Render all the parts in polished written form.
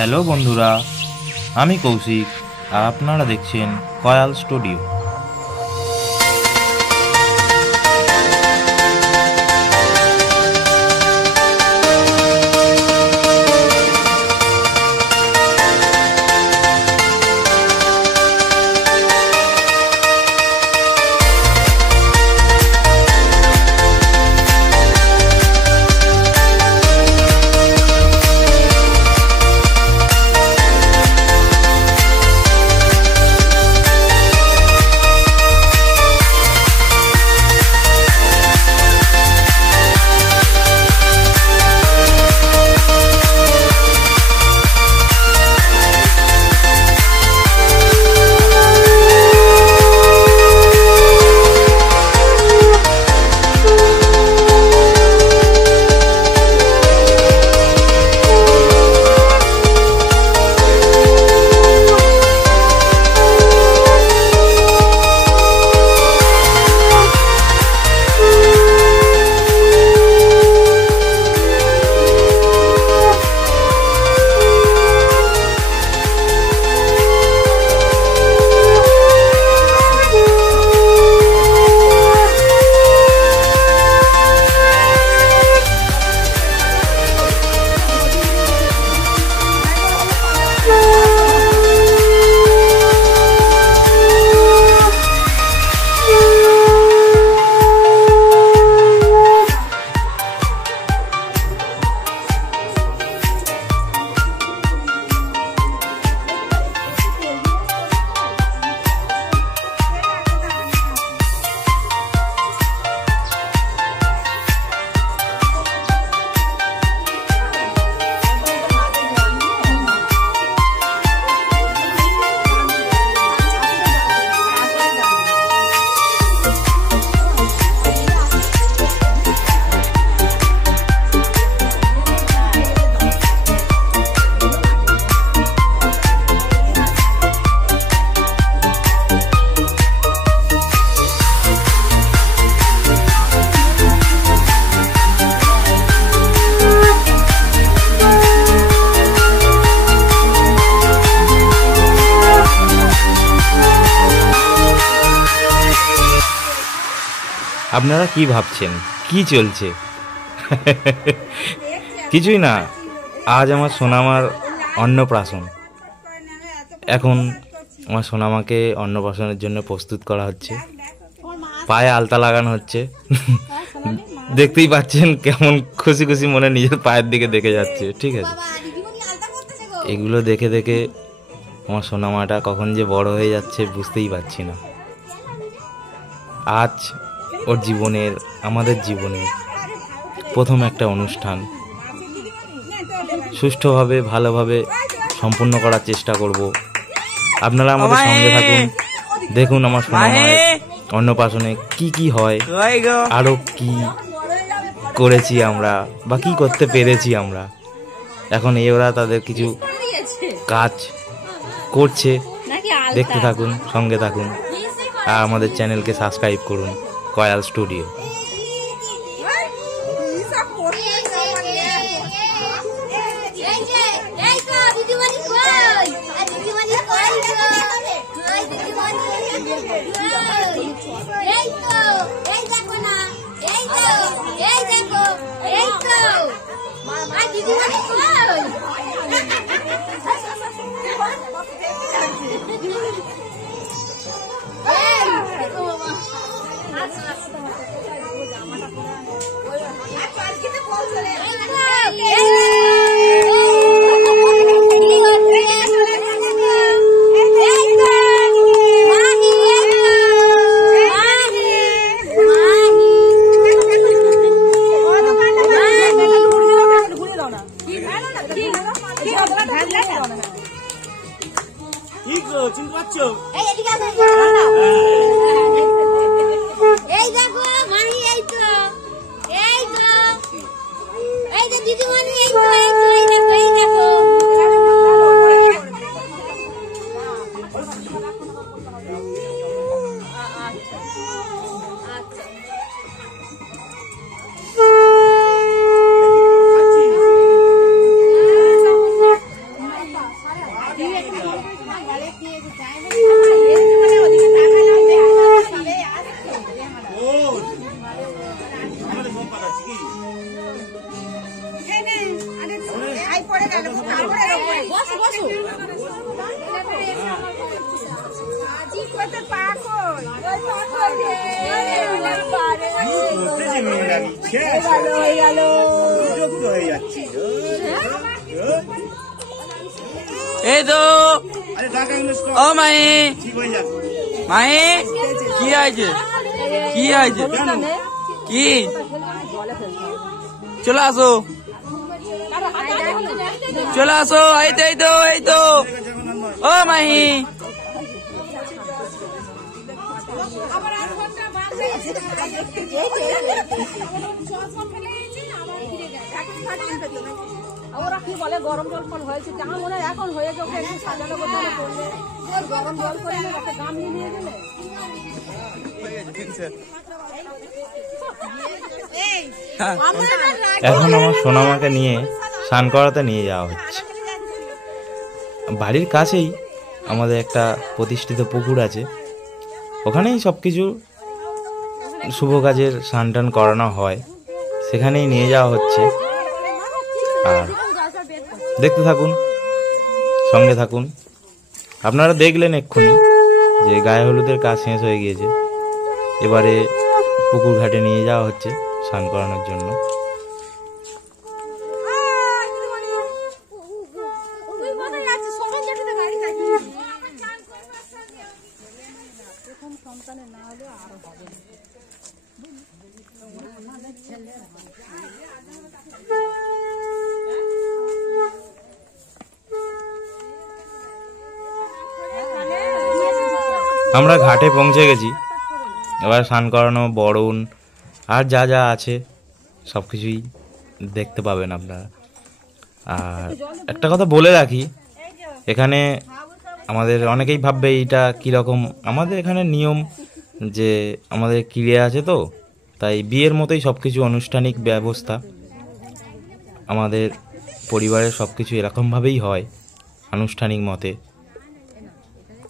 Hello বন্ধুরা, আমি কৌশিক আর আপনারা দেখছেন কয়াল স্টুডিও। আপনারা কি ভাবছেন, কি চলছে? কিছুই না, আজ আমার সোনামার অন্নপ্রাশন। এখন আমার সোনামাকে অন্নপ্রাশনের জন্য প্রস্তুত করা হচ্ছে, পায়ে আলতা লাগানো হচ্ছে। দেখতেই পাচ্ছেন কেমন খুশি খুশি মনে নিজের পায়ের দিকে দেখে যাচ্ছে। ঠিক আছে, এগুলো দেখে দেখে আমার সোনামাটা কখন যে বড় হয়ে যাচ্ছে বুঝতেই পারছি না। আজ ওর জীবনের, আমাদের জীবনের প্রথম একটা অনুষ্ঠান সুষ্ঠুভাবে ভালোভাবে সম্পূর্ণ করার চেষ্টা করব। আপনারা আমাদের সঙ্গে থাকুন, দেখুন আমার সোনামায়ের অন্নপ্রাশনে কি কি হয়, আরও কি করেছি আমরা বা কি করতে পেরেছি আমরা। এখন ওরা তাদের কিছু কাজ করছে, দেখতে থাকুন, সঙ্গে থাকুন, আর আমাদের চ্যানেলকে সাবস্ক্রাইব করুন, কয়াল স্টুডিও। এই তো ও মাই মাই কি আছে কি আছে কি চলে আসো চলে আসো এই তো ও মাহি ওরা কি বলে গরম জল ফল হয়েছে আমার মনে হয় এখন হয়ে যাবে একটু সাজানো গোছানো করলে গরম জল করে একটা গাম নিয়ে গেলে এখন আমার সোনামাকে নিয়ে স্নান করাতে নিয়ে যাওয়া হচ্ছে। বাড়ির কাছেই আমাদের একটা প্রতিষ্ঠিত পুকুর আছে, ওখানেই সব কিছু শুভ কাজের স্নান টান করানো হয়, সেখানেই নিয়ে যাওয়া হচ্ছে। আর দেখতে থাকুন, সঙ্গে থাকুন। আপনারা দেখলেন এক্ষুনি যে গায়ে হলুদের কাজ শেষ হয়ে গিয়েছে, এবারে পুকুর ঘাটে নিয়ে যাওয়া হচ্ছে স্নান করানোর জন্য। আমরা ঘাটে পৌঁছে গেছি, এবার স্নান করানো, বরণ আর যা যা আছে সব কিছুই দেখতে পাবেন আপনারা। আর একটা কথা বলে রাখি, এখানে আমাদের অনেকেই ভাববে এইটা কীরকম, আমাদের এখানে নিয়ম যে আমাদের ক্রিয়া আছে, তো তাই বিয়ের মতোই সব কিছু আনুষ্ঠানিক ব্যবস্থা। আমাদের পরিবারের সব কিছু এরকমভাবেই হয় আনুষ্ঠানিক মতে।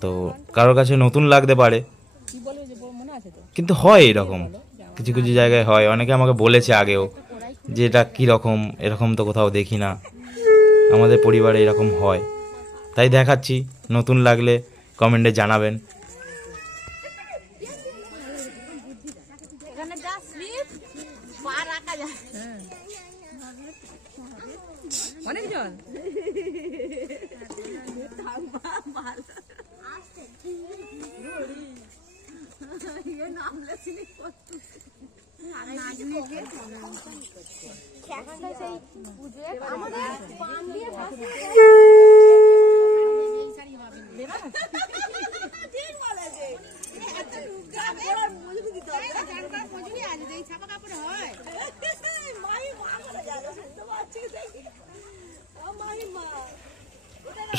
তো কারোর কাছে নতুন লাগতে পারে, কিন্তু হয় এরকম, কিছু কিছু জায়গায় হয়। অনেকে আমাকে বলেছে আগেও যে এটা কীরকম, এরকম তো কোথাও দেখি না, আমাদের পরিবারে এরকম হয়, তাই দেখাচ্ছি। নতুন লাগলে কমেন্টে জানাবেন। অনেকজন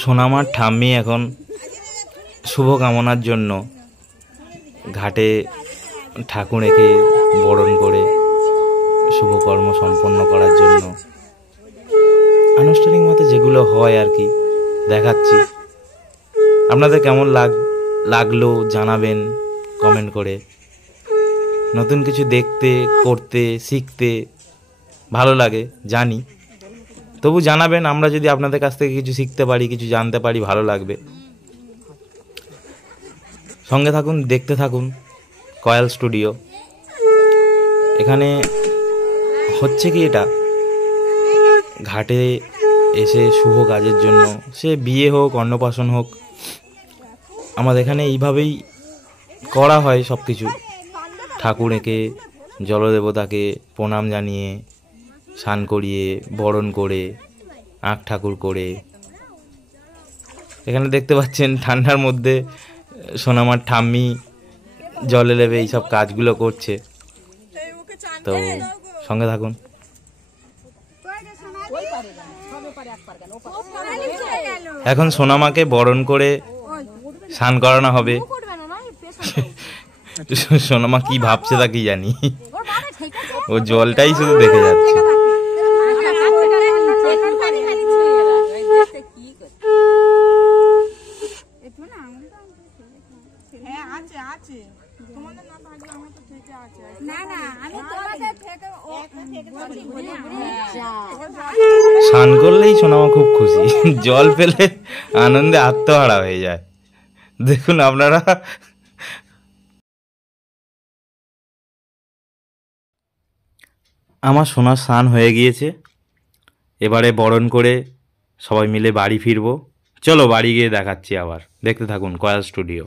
সোনামার ঠাম্মি এখন শুভ কামনার জন্য ঘাটে ঠাকুর রেখে বরণ করে শুভকর্ম সম্পন্ন করার জন্য আনুষ্ঠানিক মতে যেগুলো হয় আর কি দেখাচ্ছি। আপনাদের কেমন লাগলো জানাবেন কমেন্ট করে। নতুন কিছু দেখতে, করতে, শিখতে ভালো লাগে জানি, তবু জানাবেন। আমরা যদি আপনাদের কাছ থেকে কিছু শিখতে পারি, কিছু জানতে পারি, ভালো লাগবে। সঙ্গে থাকুন, দেখতে থাকুন কয়াল স্টুডিও। এখানে হচ্ছে কি, এটা ঘাটে এসে শুভ কাজের জন্য, সে বিয়ে হোক, অন্নপ্রাশন হোক, আমাদের এখানে এইভাবেই করা হয় সব কিছু। ঠাকুর এঁকে জলদেবতাকে প্রণাম জানিয়ে, স্নান করিয়ে, বরণ করে, আখ ঠাকুর করে। এখানে দেখতে পাচ্ছেন ঠান্ডার মধ্যে সোনামার ঠাম্মি জলে নেবে এইসব কাজগুলো করছে, তো সঙ্গে থাকুন। এখন সোনামাকে বরণ করে স্নান করানো হবে। সোনামা কি ভাবছে তা কি জানি, ও জলটাই শুধু দেখে যাচ্ছে। স্নান স্নান করলেই সোনামা খুব খুশি, জল পেলে আনন্দে আত্মহারা হয়ে যায়। দেখুন আপনারা। আমার সোনার স্নান হয়ে গিয়েছে, এবারে বরণ করে সবাই মিলে বাড়ি ফিরবো। চলো বাড়ি গিয়ে দেখাচ্ছি আবার, দেখতে থাকুন কয়াল স্টুডিও।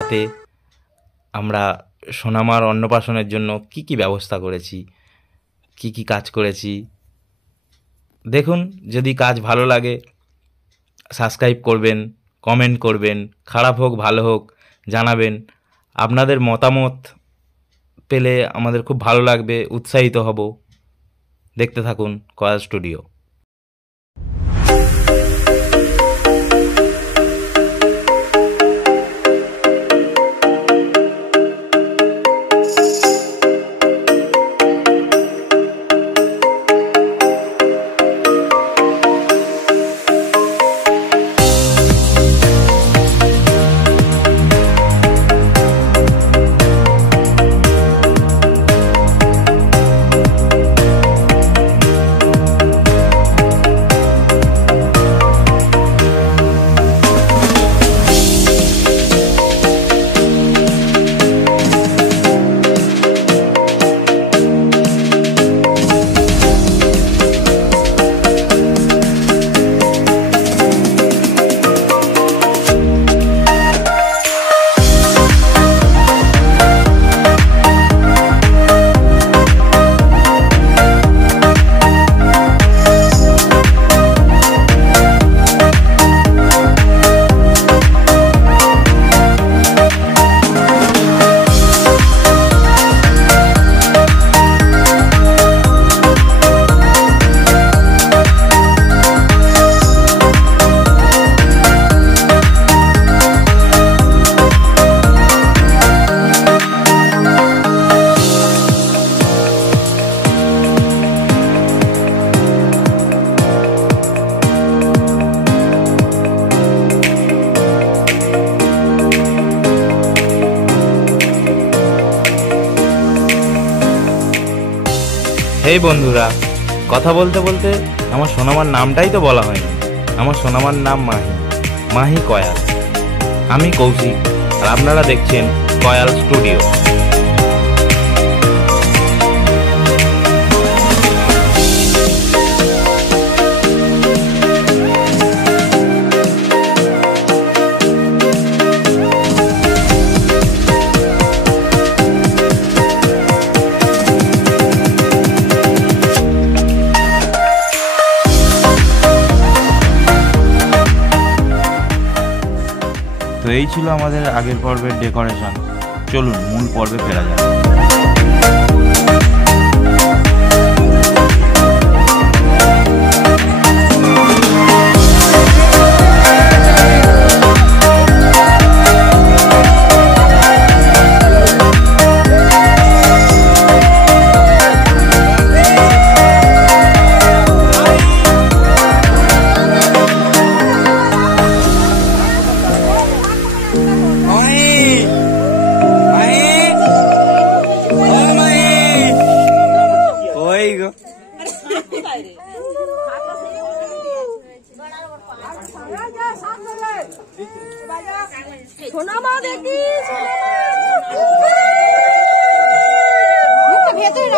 সাথে আমরা সোনামার অন্নপ্রাশনের জন্য কি কি ব্যবস্থা করেছি, কি কি কাজ করেছি দেখুন। যদি কাজ ভালো লাগে সাবস্ক্রাইব করবেন, কমেন্ট করবেন, খারাপ হোক ভালো হোক জানাবেন। আপনাদের মতামত পেলে আমাদের খুব ভালো লাগবে, উৎসাহিত হব। দেখতে থাকুন কয়াল স্টুডিও। হেই বন্ধুরা, কথা বলতে বলতে আমার সোনামার নামটাই তো বলা হয়নি। আমার সোনামার নাম মাহি, মাহি কয়াল। আমি কৌশিক, আর আপনারা দেখছেন কয়াল স্টুডিও। তো এই ছিল আমাদের আগের পর্বের ডেকোরেশন। চলুন মূল পর্বে ফেরা যাক। সোনামা দেখি ভেতরে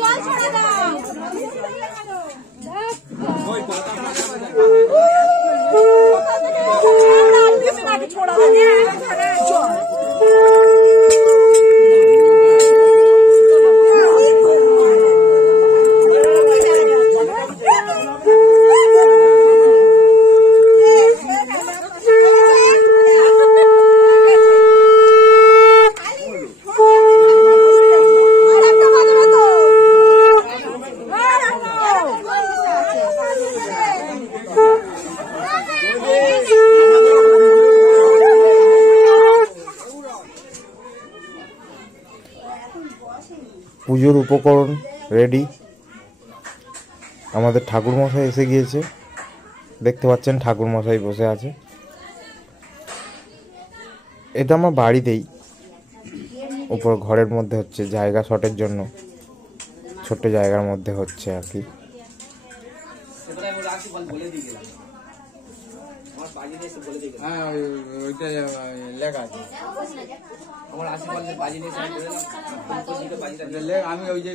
জল ছড়া দাও। পুজোর উপকরণ রেডি। আমাদের ঠাকুরমশাই এসে গিয়েছে, দেখতে পাচ্ছেন ঠাকুরমশাই বসে আছে। এটা আমার বাড়িতেই, উপর ঘরের মধ্যে হচ্ছে, জায়গা শর্টের জন্য ছোট্ট জায়গার মধ্যে হচ্ছে আর কি। আমি ওই যে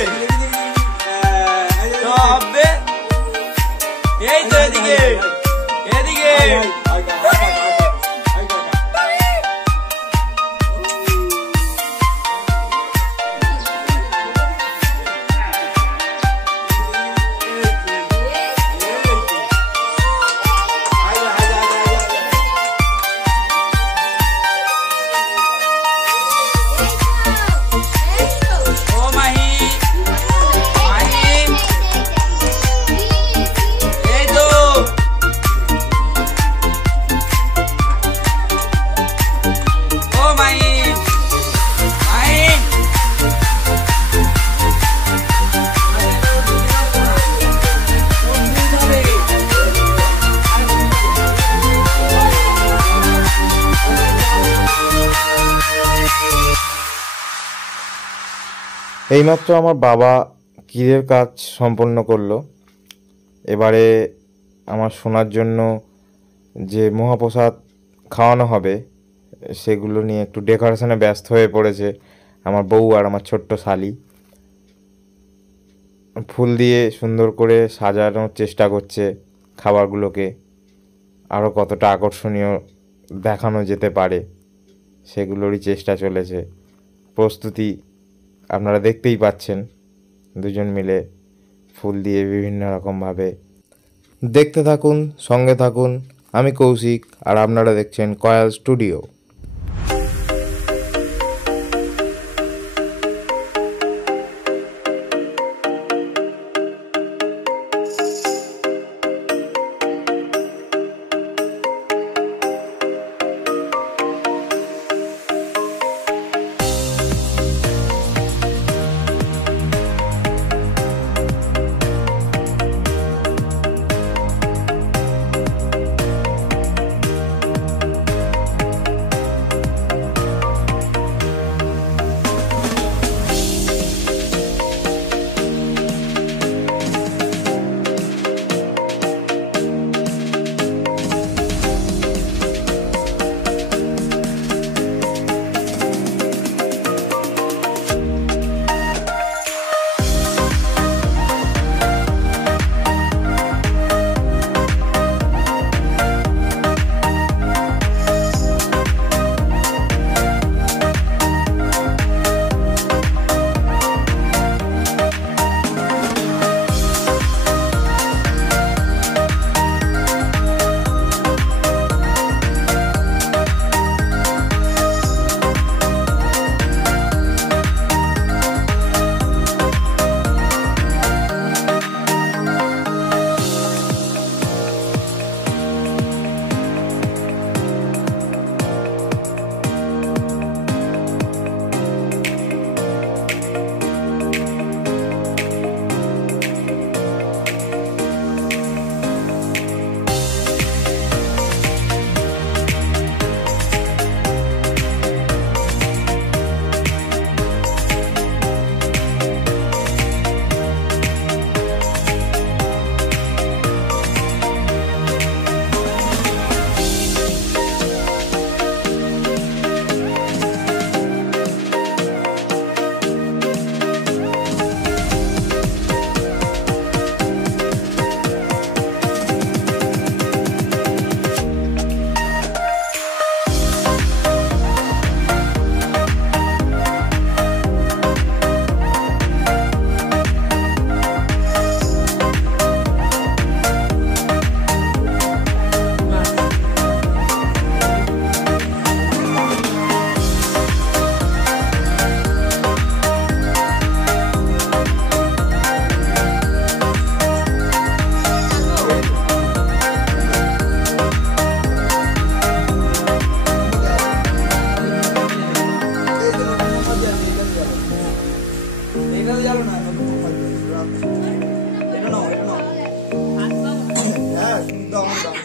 এদিকে তো হবে এই তো এদিকে এদিকে এইমাত্র আমার বাবা ক্ষীরের কাজ সম্পন্ন করলো। এবারে আমার সোনার জন্য যে মহাপ্রসাদ খাওয়ানো হবে সেগুলো নিয়ে একটু ডেকোরেশনে ব্যস্ত হয়ে পড়েছে আমার বউ আর আমার ছোট্ট শালি। ফুল দিয়ে সুন্দর করে সাজানোর চেষ্টা করছে খাবারগুলোকে, আরও কতটা আকর্ষণীয় দেখানো যেতে পারে সেগুলোরই চেষ্টা চলেছে। প্রস্তুতি আপনারা দেখতেই পাচ্ছেন, দুজন মিলে ফুল দিয়ে বিভিন্ন রকমভাবে। দেখতে থাকুন, সঙ্গে থাকুন। আমি কৌশিক আর আপনারা দেখছেন কয়াল স্টুডিও।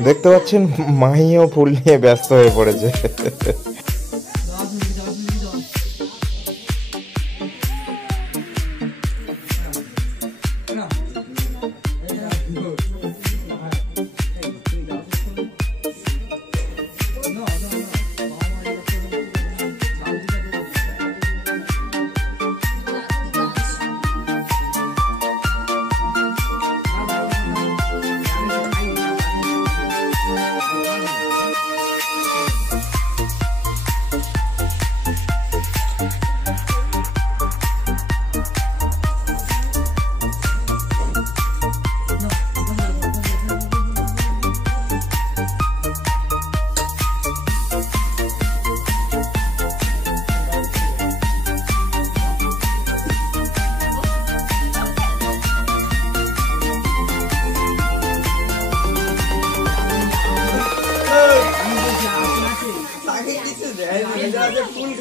দেখতে পাচ্ছেন মাহিও ফুল নিয়ে ব্যস্ত হয়ে পড়েছে।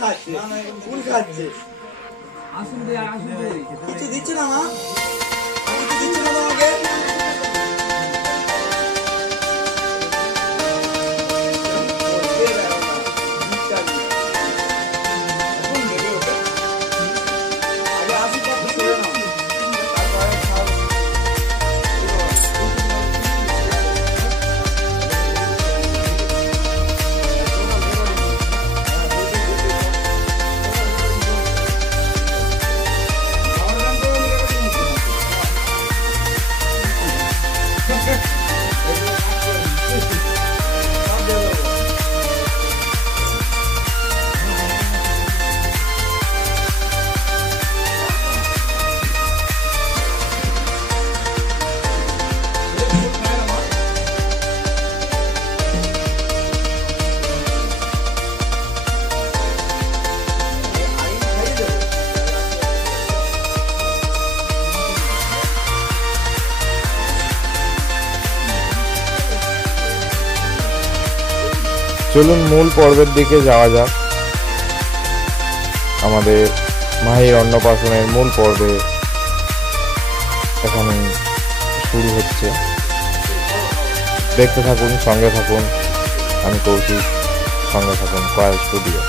খাচ্ছে ফুল খাচ্ছে কিছু দিচ্ছে না মা কিছু দিচ্ছে না তোমাকে চলুন মূল পর্বের দিকে যাওয়া যাক। আমাদের মাহির অন্নপ্রাশনের মূল পর্বে এখন শুরু হচ্ছে। দেখতে থাকুন, সঙ্গে থাকুন। আমি কৌশিক, সঙ্গে থাকুন কয়েল স্টুডিও।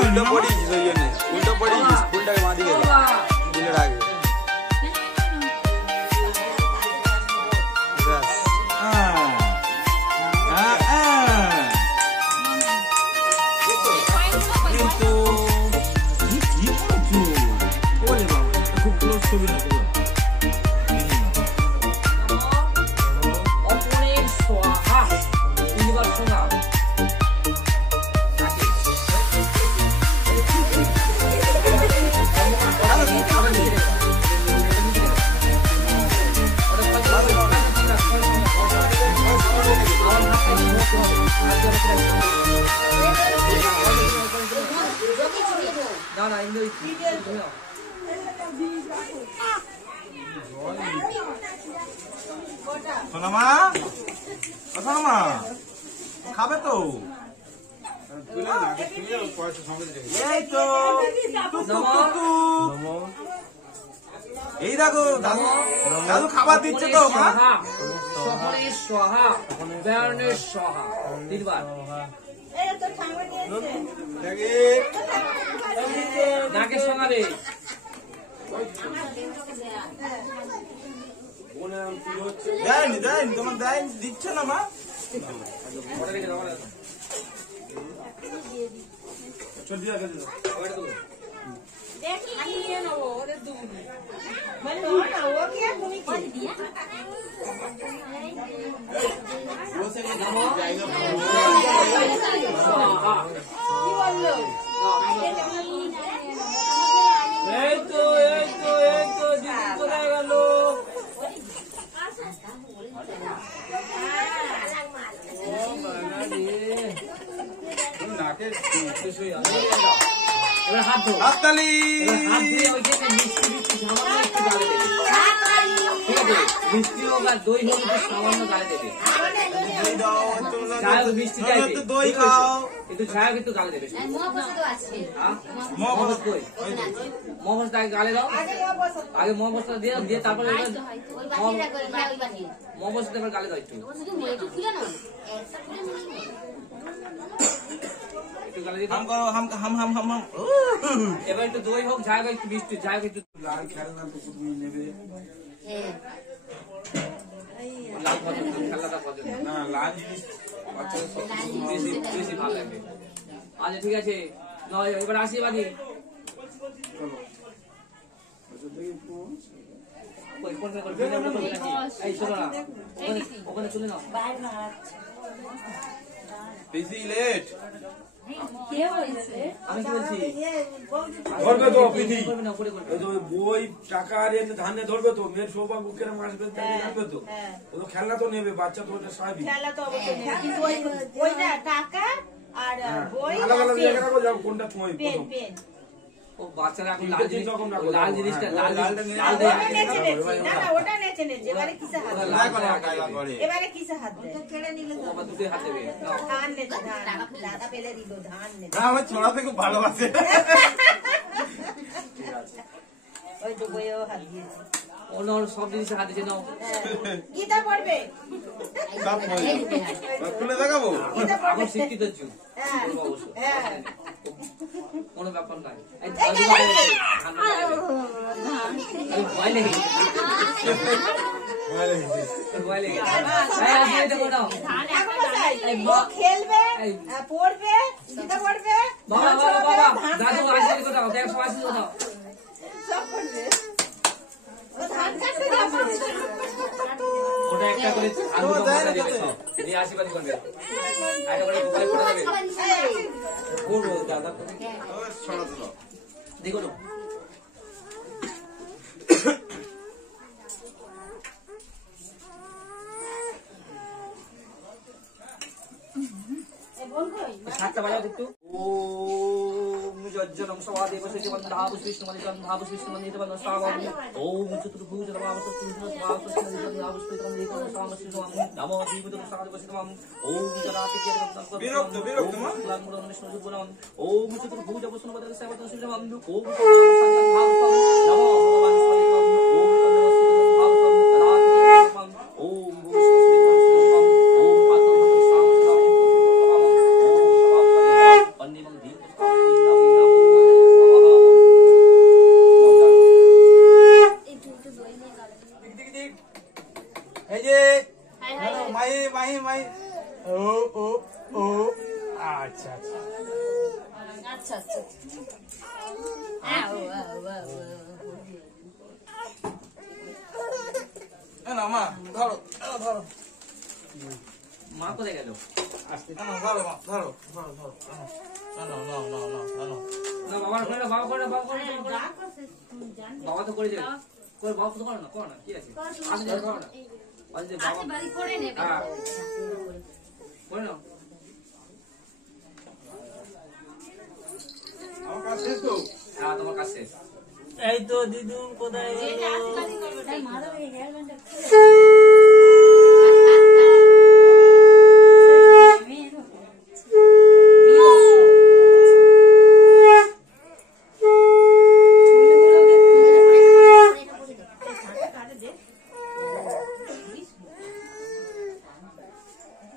উল্টো পড়িস ওই জন্য উল্টো পড়িস ফুলটাকে বাঁ দিকে দিলে রাখবে খুব ক্লোজ ছবি না সোনামা সোনামা খাবে তো এই তো এই দেখো দাদু দাদু খাবার দিচ্ছে তো মা দেয়নি দেয়নি তোমার দেয়নি দিচ্ছে না মা মিষ্টি হোক আর দই হোক সামান্য গালে দেবে মিষ্টি চাইবে দই খাও কিন্তু ছায়া কিন্তু গালে দেবে মহবস্তা আগে গালে দাও আগে মহবস্তা দিয়ে দিয়ে তারপরে মহবস্তা এবার গালে দাও একটু এবার একটু দই হোক ছায়া একটু মিষ্টি ছায়া একটু লাল খেলনা নেবে লাল খেলনাটা পছন্দ না লাল জিনিস বেশি ভালো লাগে আচ্ছা ঠিক আছে নয় এবার আসি বাজি ওখানে চলে নাও পিসি লেট আমি কি বলছি ধরবে তো পিঠি করবে না করে করবে ওই যে ওই বই টাকা আর এমনি ধানে ধরবে তো মেয়ের সৌভাগ্য কেরম আসবে জানবে তো ও তো খেলনা তো নেবে বাচ্চা তো ওটা স্বাভাবিক খেলা তো অবশ্যই নেই, কিন্তু ওই না টাকা আর বই আলাদা আর আলাদা পেন, জায়গা রাখো যাও কোনটা তোমায় পেন প্রথম পেন ও বাচ্চারা এখন তিনটে জিনিস রকম রাখো, লাল জিনিসটা লাল লালটা নিয়ে লাল ওটা নেচে নেচে না না ওটা নেচে নেচে এবারে কিসে হাত দেবে? না করে কায়লা করে এবারে কিসে হাত দেবে? কেড়ে নিলে তো বাবা দুটোই হাত দেবে নাও। ধান নেচে ধান দাদা পেলে দিল ধান নেচে না আমার ছোড়া থেকে ভালোবাসে ওই তো বইও হাত দিয়েছে অন্য অন্য সব জিনিসের হাতে যে নাও গীতা পড়বে সব খুলে দেখাবো গীতা এখন পড়বে শিক্ষিত যুগ হ্যাঁ বলবো অবশ্য হ্যাঁ কোনো ব্যাপার নয় এই ভয় লেগে গেছে। ভয় লেগে গেছে। এই আসলে এটা কোথাও ঠাকুরমশাই, ও খেলবে পড়বে গীতা পড়বে বাবা ধান বাবা ছড়াবে, বাবা ধান দাদু কাটবে, আসলে কোথাও দেখ সব আসলে কোথাও সব করবে ও ধান কাটতে যাবে ওটা একটা করে আলু বড়া দেবে সব দিয়ে আশীর্বাদ করবে একটা করে গোপালে ফোটা দেবে করবো দাদা ছড়া দিল দেখো না সাতটা বাজাও একটু ওম যজ্জনম সবাদেব সচিবন্ধাব সৃষ্টিমনিতম ধাব সৃষ্টিমনিতম সাবম ওম চতুর্ভুজ নমাবসস্তুত নমাবসস্তুত সামস্তুতম নমো দীপদম সাদবসিতম ওম জনাতিকেতম বিরক্ত বিরক্ত মা লাঙ্গুরম বিষ্ণুজুবনম ওম চতুর্ভুজ বসুনবদল সেবতম সৃজনম ওম ভাবসম নমো ভগবান স্বয়ং ওম তন্নবসিতম ভাবসম রাতিকেতম ওম ভূষ্ণস্মিতম ওম পাতম সামস্তুতম এই যে মাই মাই মাই ও ও ও আচ্ছা আচ্ছা আচ্ছা আচ্ছা না মা ধরো ধরো মা কোথায় গেল আসতে না ধরো মা ধরো ধরো ধরো না না না না না না না বাবা করে না বাবা করে না বাবা করে না বাবা তো করে দেবে করে বাবা তো করো না কি আছে আমি ধরো করো না আজকে বাবা বাড়ি করে নেবে হ্যাঁ করে নাও আমার কাছে শেষ তো হ্যাঁ তোমার কাছে শেষ এই তো দিদু কোথায়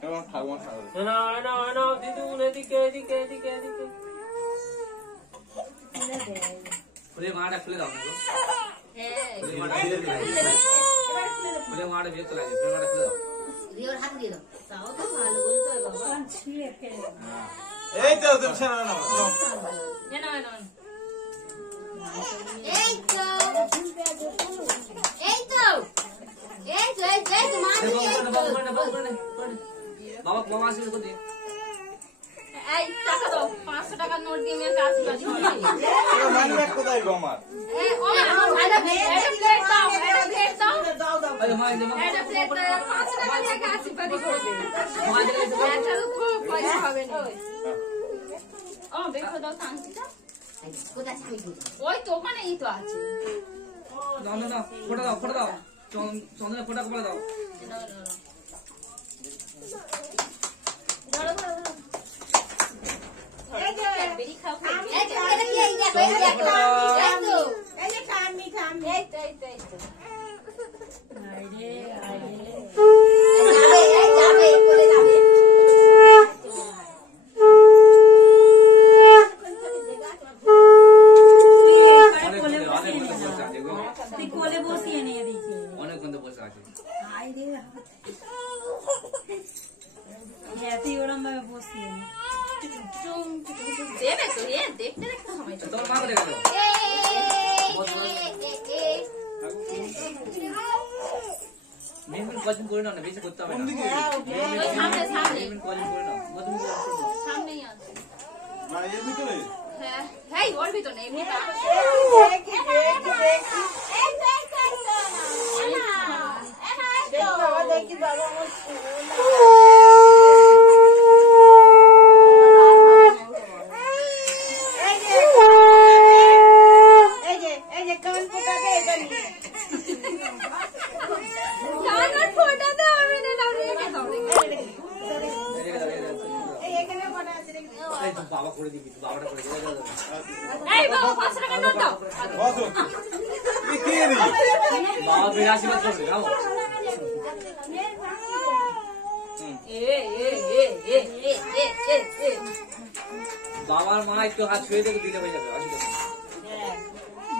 এবার ঠাকুমা ঠাকুর না দিদু এদিকে এদিকে এদিকে এদিকে খুলে মাটা খুলে দাও না গো খুলে মাটা খুলে মাটা বিয়ে তো লাগে খুলে মাটা খুলে দাও তাও তো ভালো বলতো বাবা ছিঁড়ে ফেলে এই তো তুমি ছেড়ে না বাবা বাবা আসলে কোথায় এই টাকা দাও 500 টাকার নোট দিয়ে মেয়েকে আশীর্বাদ করো মানি ব্যাগ কোথায় গো আমার এই ও আমার ভাইরা প্লেট দাও প্লেট দাও দাও দাও আরে মা যে এটা প্লেট 500 টাকা দিয়ে আশীর্বাদ করবে মা যে একটা তো পয়সা হবে না ও দেখো দাও কাঞ্চিটা ওই তো ওখানেই তো আছে দাও না ফোটা দাও চন্দনের ফোটা কপালে দাও ধরো ধরো ধরো এই যে বেরি খাও এই যে কামি কামি এই তো অনেকক্ষণ তো বসে আছে দেবে তো দেখতে দেখতে সময় তোমার মা কোথায় গেল মেন কজন করে নাও না, বেশি করতে হবে না। সামনে সামনে মেন কজন করে নাও, তুমি সামনেই আছে। না এর ভিতরে হ্যাঁ হ্যাঁ ওর ভিতর নেই এমনি দেখি বাবা আমার বাবা করে দিবি, বাবাটা করে দিবি। এই বাবা 500 টাকা নোট দাও। কত কি রে বাবা 82 করবে নাও। বাবার মা একটু হাত ছুঁয়ে দেখে দিলে হয়ে যাবে, অসুবিধা নেই।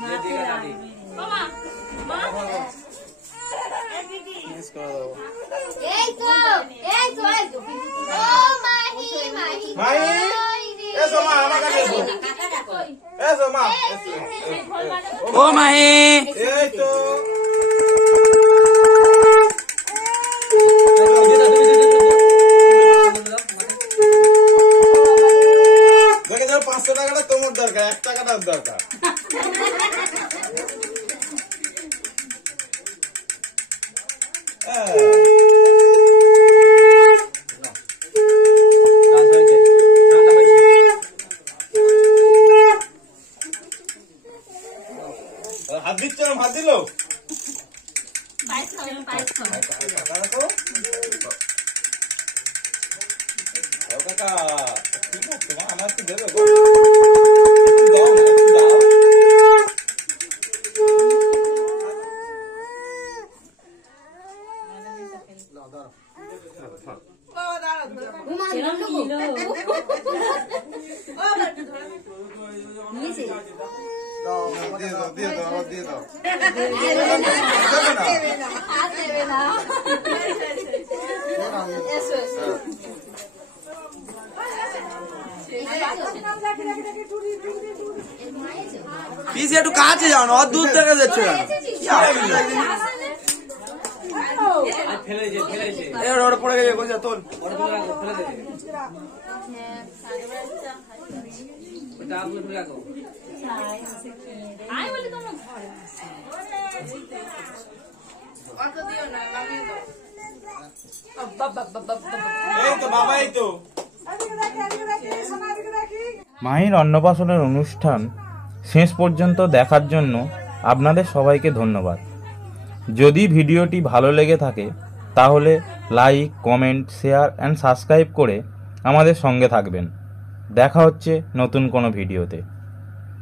যে দিকে দাঁড়ি মামা মা মিস করে দাও এই তো ও মাহি মাহি মাহি এসো মা আমার কাছে এসো এসো মা ও মাহি এই তো দেখে যাও 500 টাকাটা তোমার দরকার, 1 টাকাটার দরকার। হাত দিচ্ছ না, হাত দিল কাকা ঠিক আছে মা, আমার একটু দেবে গো। দাও না, একটু দাও। দিয়ে দাও, দিয়ে দাও, আবার দিয়ে দাও। দেবে না? পিসি একটু কাছে যাও না, দূর থেকে যাচ্ছ কেন? ফেলে দিয়েছে, ফেলে দিয়েছে। ওটা পড়ে গেছে, কোথায় তোল? ওটা তুলে রাখো, ফেলে দিয়েছে। ওটা আগুন তুলে রাখো। আই বলি তোমার এই তো বাবা, এই তো মাহির অন্নপ্রাশনের অনুষ্ঠান শেষ পর্যন্ত দেখার জন্য আপনাদের সবাইকে ধন্যবাদ। যদি ভিডিওটি ভালো লেগে থাকে তাহলে like, comment, share and subscribe করে আমাদের সঙ্গে থাকবেন। দেখা হচ্ছে নতুন কোনো ভিডিওতে।